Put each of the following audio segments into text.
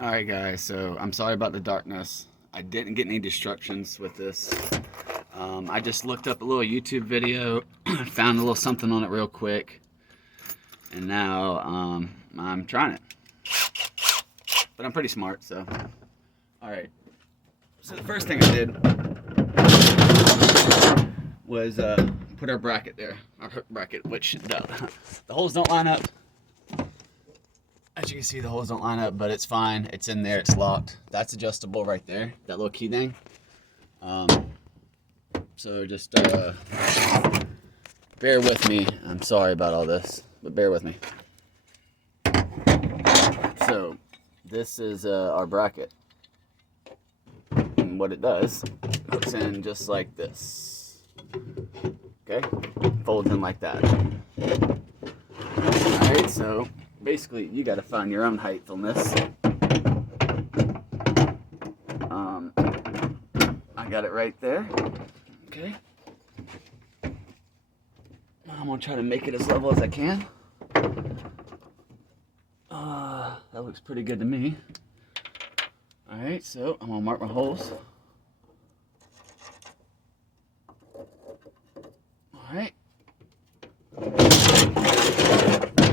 Alright guys, so I'm sorry about the darkness. I didn't get any instructions with this. I just looked up a little YouTube video, found a little something on it real quick, and now I'm trying it. But I'm pretty smart, so. Alright, so the first thing I did was put our bracket there, our hook bracket, which the holes don't line up. As you can see, the holes don't line up, but it's fine. It's in there, it's locked. That's adjustable right there, that little key thing. So just bear with me. I'm sorry about all this, but bear with me. So this is our bracket. And what it does, hooks in just like this. Okay? Folds in like that. Alright, so basically you got to find your own height on this. I got it right there. Okay. I'm gonna try to make it as level as I can. That looks pretty good to me. Alright, so I'm gonna mark my holes. Alright.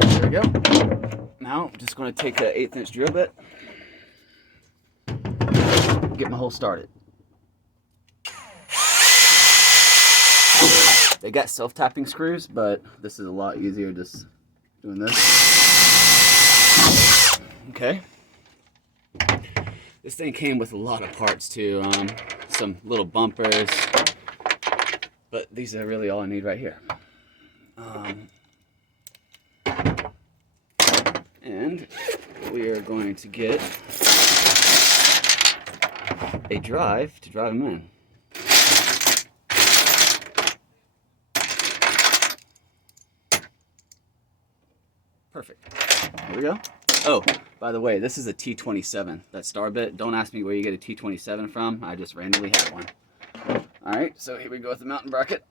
There we go. Now I'm just gonna take an 1/8 inch drill bit, get my hole started. They got self-tapping screws, but this is a lot easier just doing this. Okay. This thing came with a lot of parts too, some little bumpers, but these are really all I need right here. And we are going to get a drive to drive them in. Perfect. Here we go. Oh, by the way, this is a T27, that star bit. Don't ask me where you get a T27 from. I just randomly had one. Alright, so here we go with the mountain bracket.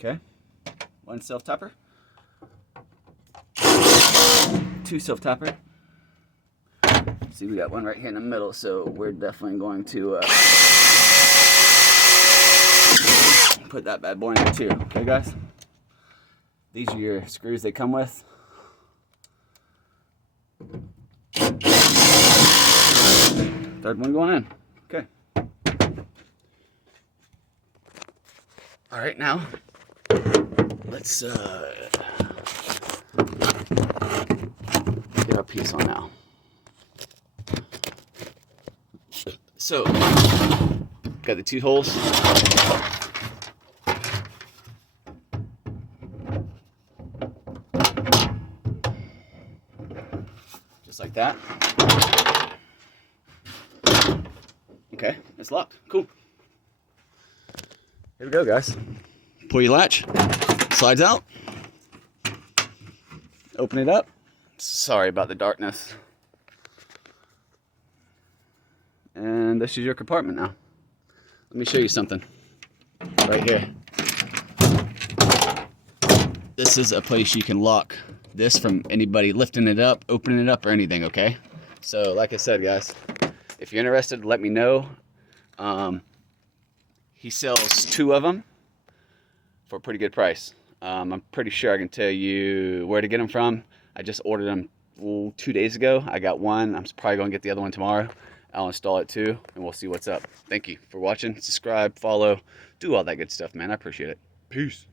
Okay. One self-tapper. Two self-tapper. See, we got one right here in the middle, so we're definitely going to put that bad boy in there too. Okay, guys? These are your screws they come with. Third one going in. Okay. All right, now let's get our piece on now. So, got the two holes. Just like that. Okay, it's locked. Cool. Here we go, guys. Pull your latch. Slides out. Open it up. Sorry about the darkness. And this is your compartment now. Let me show you something. Right here. This is a place you can lock this from anybody lifting it up, opening it up, or anything, okay? So, like I said, guys, if you're interested, let me know. He sells 2 of them for a pretty good price. I'm pretty sure I can tell you where to get them from. I just ordered them 2 days ago. I got one. I'm probably going to get the other one tomorrow. I'll install it too, and we'll see what's up. Thank you for watching. Subscribe, follow, do all that good stuff, man. I appreciate it. Peace.